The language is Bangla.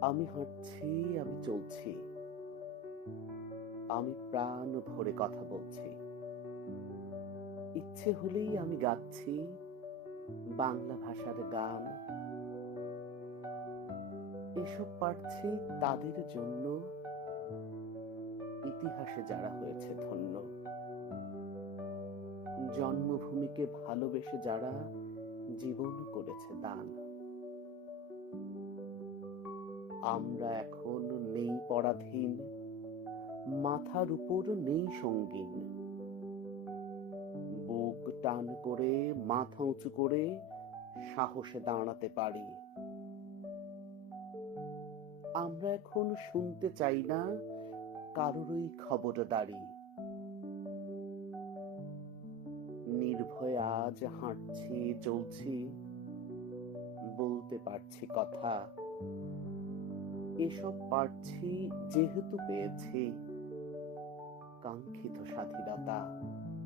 আমি হাঁটছি, আমি চলছি, আমি প্রাণ ভরে কথা বলছি। ইচ্ছে হলেই আমি গাচ্ছি বাংলা ভাষার গান। এসব পারছি তাদের জন্য, ইতিহাসে যারা হয়েছে ধন্য, জন্মভূমিকে ভালোবেসে যারা জীবন করেছে দান। আমরা এখন নেই পরাধীন, মাথার উপর নেই সঙ্গীন। বুক টান করে মাথা উঁচু করে সাহসে দাঁড়াতে পারি। আমরা এখন শুনতে চাই না কারোরই খবরদারি। নির্ভয়ে আজ হাঁটছি, চলছি, বলতে পারছি কথা। এসব পারছি যেহেতু পেয়েছি কাঙ্ক্ষিত স্বাধীনতা।